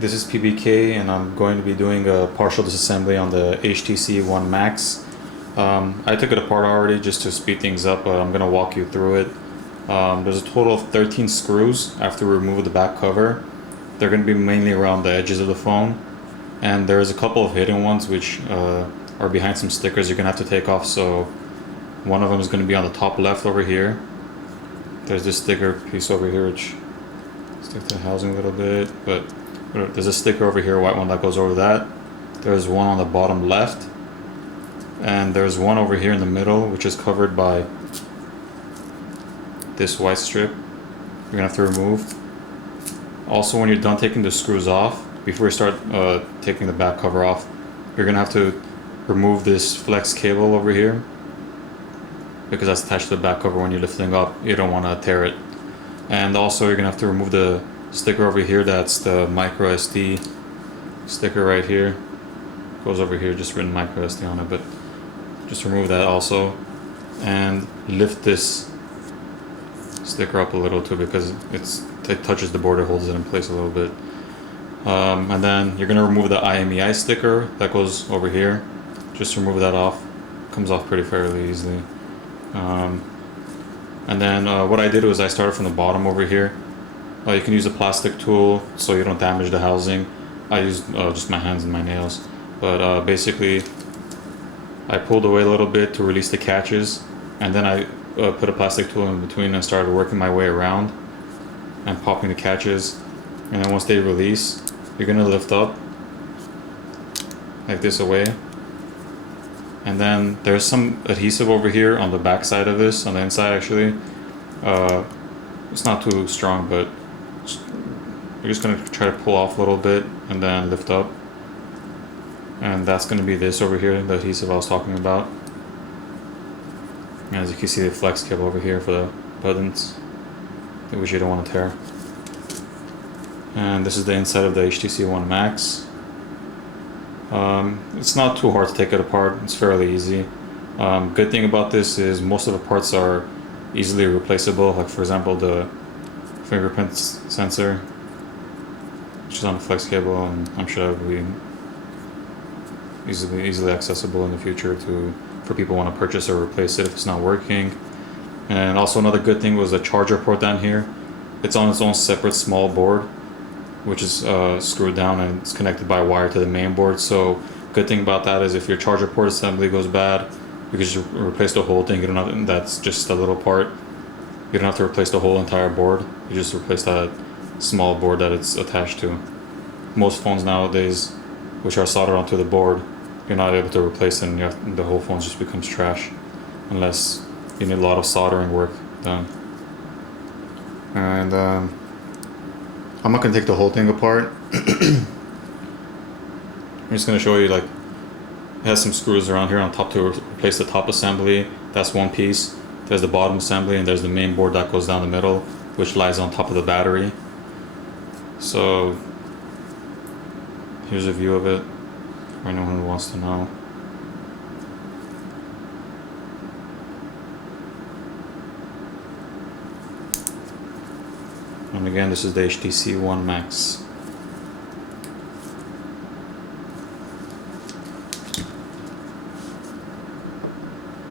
This is PBK, and I'm going to be doing a partial disassembly on the HTC One Max. I took it apart already just to speed things up, but I'm going to walk you through it. There's a total of 13 screws after we remove the back cover. They're going to be mainly around the edges of the phone, and there's a couple of hidden ones which are behind some stickers you're going to have to take off. So one of them is going to be on the top left over here. There's this sticker piece over here which stick to the housing a little bit, but there's a sticker over here, a white one that goes over that. There's one on the bottom left, and there's one over here in the middle which is covered by this white strip you're gonna have to remove. Also, when you're done taking the screws off, before you start taking the back cover off, you're gonna have to remove this flex cable over here because that's attached to the back cover. When you're lifting up, you don't want to tear it. And also you're gonna have to remove the sticker over here. That's the micro SD sticker right here. Goes over here, just written micro SD on it, but just remove that also. And lift this sticker up a little too because it touches the board, it holds it in place a little bit. And then you're gonna remove the IMEI sticker that goes over here. Just remove that off. Comes off pretty fairly easily. And then what I did was I started from the bottom over here. You can use a plastic tool so you don't damage the housing. I used just my hands and my nails. But basically, I pulled away a little bit to release the catches, and then I put a plastic tool in between and started working my way around and popping the catches. And then once they release, you're gonna lift up like this away. And then there's some adhesive over here on the back side of this, on the inside actually. It's not too strong, but you're just gonna try to pull off a little bit and then lift up. And that's gonna be this over here, the adhesive I was talking about. And as you can see, the flex cable over here for the buttons, which you don't want to tear. And this is the inside of the HTC One Max. It's not too hard to take it apart, it's fairly easy. Good thing about this is most of the parts are easily replaceable, like for example the fingerprint sensor, which is on the flex cable, and I'm sure that will be easily accessible in the future for people who want to purchase or replace it if it's not working. And also another good thing was the charger port down here. It's on its own separate small board, which is screwed down and it's connected by wire to the main board. So good thing about that is if your charger port assembly goes bad, you can just replace the whole thing. You don't have, that's just a little part. You don't have to replace the whole entire board. You just replace that small board that it's attached to. Most phones nowadays, which are soldered onto the board, you're not able to replace it, and the whole phone just becomes trash unless you need a lot of soldering work done. And I'm not gonna take the whole thing apart. I'm just gonna show you, like, it has some screws around here on top to replace the top assembly. That's one piece. There's the bottom assembly, and there's the main board that goes down the middle, which lies on top of the battery. So here's a view of it for anyone who wants to know. And again, this is the HTC One Max.